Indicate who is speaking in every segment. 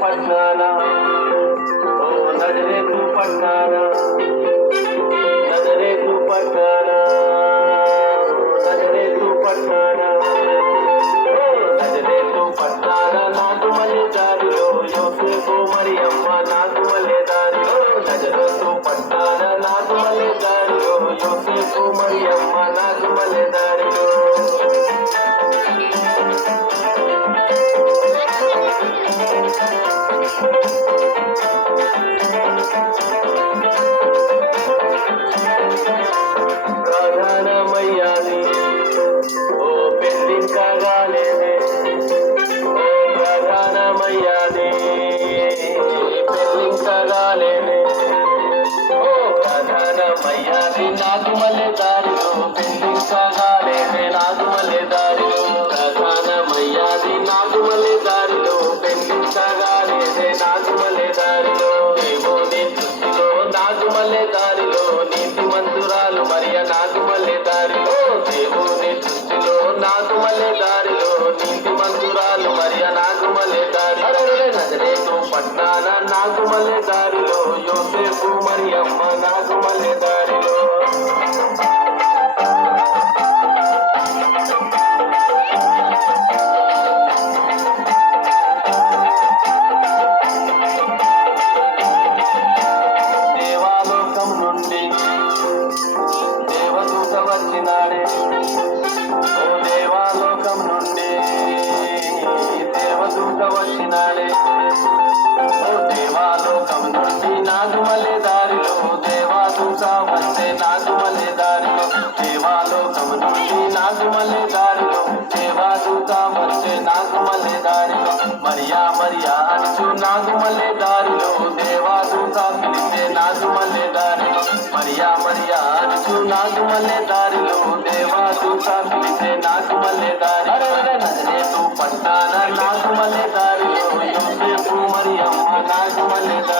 Speaker 1: పట్నానా ఓ నజరేతు పట్నానా నజరేతు పట్నానా నజరేతు పట్నానా ఓ నజరేతు పట్నానా నాకు మళ్ళీ దారిలో యోసేపు మరి అమ్మ నాకు మళ్ళీ దారిలో నజరేతు పట్నానా నాకు మళ్ళీ దారిలో యోసేపు మరి అమ్మ నాకు మళ్ళీ దారిలో అంచు నాకు మళ్ళీ దారిలో దేవాదూత పిలిస్తే నాకు మళ్ళీ దారి అరెరే నజరేతు పట్టాన నాకు మళ్ళీ దారిలో యోసేపు మరియమ్మ నాకు మళ్ళీ దారిలో అప్పుడు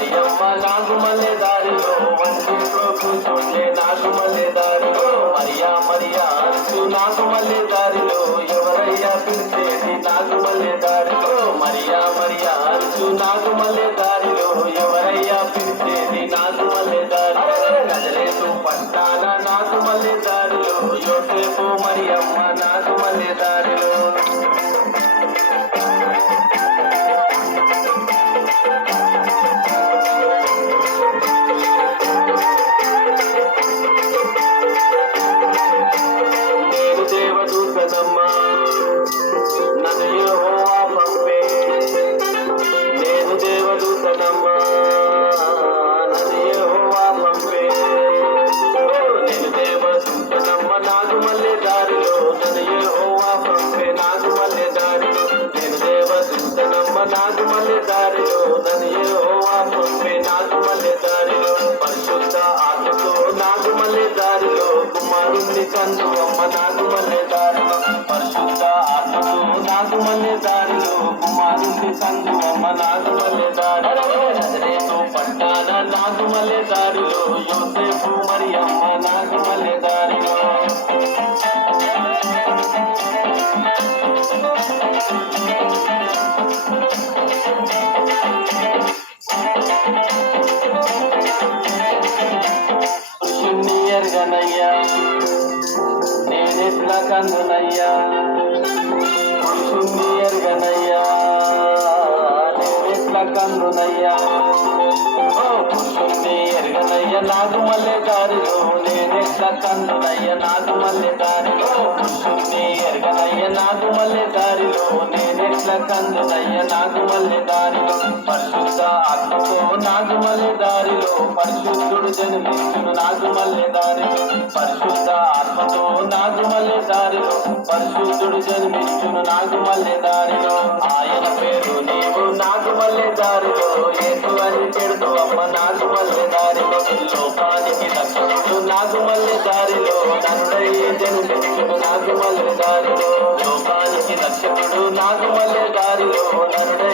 Speaker 1: మరియమ్మ నాకు మళ్ళీ దారిలో వంటింట్లో కూర్చుండే నాకు మళ్ళీ దారిలో మరియా మరియా అంటూ నాకు మళ్ళీ దారిలో ఎవరయ్యా పిలిచేది నాకు మళ్ళీ దారిలో మరియా మరియా అంటూ నాకు మళ్ళీ దారిలో ఎవరయ్యా పిలిచేది నాకు మళ్ళీ దారి నజరేతు పట్టాన నాకు మళ్ళీ దారిలో యోసేపు మరియమ్మ నాకు మళ్ళీ కందు అమ్మ నాకు మళ్ళీ దారిలో. పరిశుద్ధ ఆత్మతో నాకు మళ్ళీ దారిలో. కుమారుడి కందు అమ్మ నాకు మళ్ళీ దారిలో. నజరేతు పట్టాన నాకు మళ్ళీ దారిలో. యోసేపు మరి అమ్మ నాకు మళ్ళీ దారిలో. పురుషుణ్ణి ఎరగనయ్యా. నేనెట్లా కందునయ్యా పురుషుణ్ణి ఎరగనయ్యా. నేనెట్లా కందునయ్యా ఓ పురుషుణ్ణి ఎరగనయ్యా. నాకు మళ్ళీ దారిలో నేనెట్లా కందునయ్య నాకు మళ్ళీ దారిలో పురుషుణ్ణి ఎరగనయ్యా. నాకు మళ్ళీ దారిలో నేనెట్లా కందునయ్యా నాకు మళ్ళీ దారిలో. పరిశుద్ధ ఆత్మతో నాకు దారిలో. పరిశుద్ధుడు జన్మించును నాకు మళ్ళీ దారిలో. పరిశుద్ధ ఆత్మతో నాకు మళ్ళీ దారిలో పరిశుద్ధుడు జన్మించును నాకు మళ్ళీ దారిలో. ఆయన పేరు నీవు నాకు మళ్ళీ దారిలో. ఏసు అని చెడుతూ అమ్మ నాకు మళ్ళీ దారిలో. లోకానికి రక్షకుడు నాకు మళ్ళీ దారిలో. తండ్రి జన్మించును నాకు మళ్ళీ దారిలో. లోకానికి రక్షకుడు నాకు మళ్ళీ దారిలో. తండ్రి